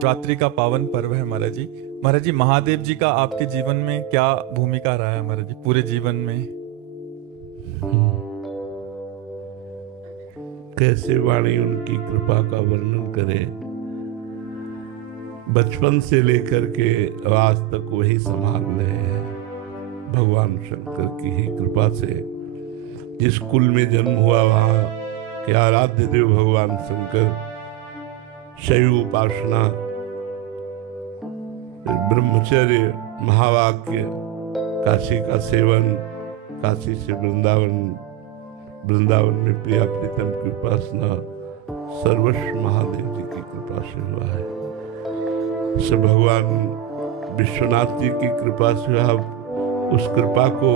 शिवरात्रि का पावन पर्व है महाराज जी। महाराज जी, महादेव जी का आपके जीवन में क्या भूमिका रहा है महाराज जी, पूरे जीवन में? कैसे वाणी उनकी कृपा का वर्णन करें। बचपन से लेकर के आज तक वही संभाल रहे हैं, भगवान शंकर की ही कृपा से। जिस कुल में जन्म हुआ वहाँ के आराध्य देव भगवान शंकर, शैव उपासना, ब्रह्मचर्य, महावाक्य, काशी का सेवन, काशी से वृंदावन, वृंदावन में प्रिया प्रीतम की उपासना, सर्वस्व महादेव जी की कृपा से हुआ है। सब भगवान विश्वनाथ जी की कृपा से हुआ। उस कृपा को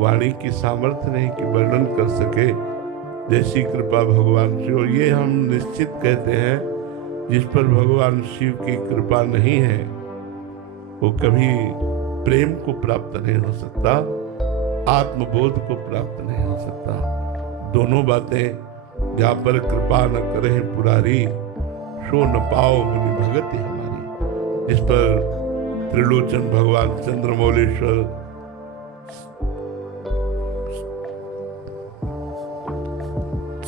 वाणी की सामर्थ्य नहीं कि वर्णन कर सके, जैसी कृपा भगवान से। और ये हम निश्चित कहते हैं, जिस पर भगवान शिव की कृपा नहीं है वो कभी प्रेम को प्राप्त नहीं हो सकता, आत्मबोध को प्राप्त नहीं हो सकता। दोनों बातें, जहाँ पर कृपा न करे पुरारी, सो न पाओ मुनि भगति हमारी। जिस पर त्रिलोचन भगवान चंद्रमौलेश्वर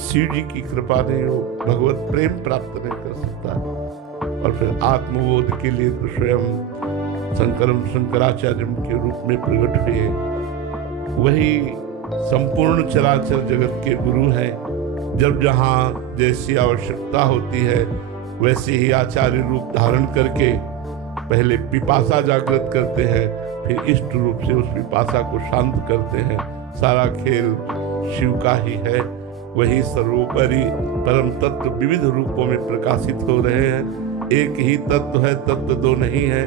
शिव जी की कृपा नहीं हो, भगवत प्रेम प्राप्त नहीं कर सकता। और फिर आत्मबोध के लिए तो स्वयं शंकराचार्य के रूप में प्रकट हुए। वही संपूर्ण चराचर जगत के गुरु हैं। जब जहाँ जैसी आवश्यकता होती है वैसे ही आचार्य रूप धारण करके पहले पिपासा जागृत करते हैं, फिर इष्ट रूप से उस पिपासा को शांत करते हैं। सारा खेल शिव का ही है। वही सर्वोपरि परम तत्व विविध रूपों में प्रकाशित हो रहे हैं। एक ही तत्व है, तत्व दो नहीं है,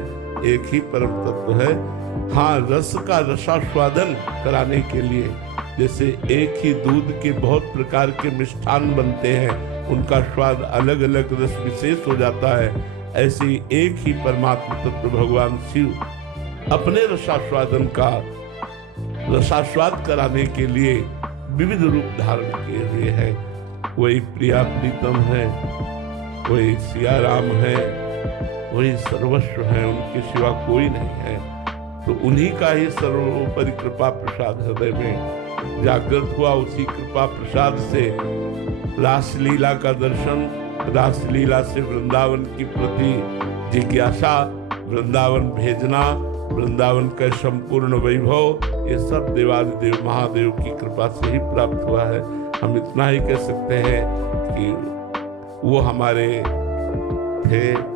एक ही परम तत्व है। हाँ, रस का रसास्वादन कराने के लिए, जैसे एक ही दूध के बहुत प्रकार के मिष्ठान बनते हैं, उनका स्वाद अलग अलग रस विशेष हो जाता है, ऐसे एक ही परमात्मा तत्व भगवान शिव अपने रसास्वादन का रसास्वाद कराने के लिए विविध रूप धारण किए हुए हैं। वही प्रिया प्रीतम है, वही सिया राम है, वही सर्वस्व है, उनके सिवा कोई नहीं है। तो उन्हीं का ही सर्वोपरि कृपा प्रसाद हृदय में जागृत हुआ। उसी कृपा प्रसाद से रासलीला का दर्शन, रासलीला से वृंदावन की प्रति जिज्ञासा, वृंदावन भेजना, वृंदावन का संपूर्ण वैभव, ये सब देवादिदेव महादेव की कृपा से ही प्राप्त हुआ है। हम इतना ही कह सकते हैं कि वो हमारे थे,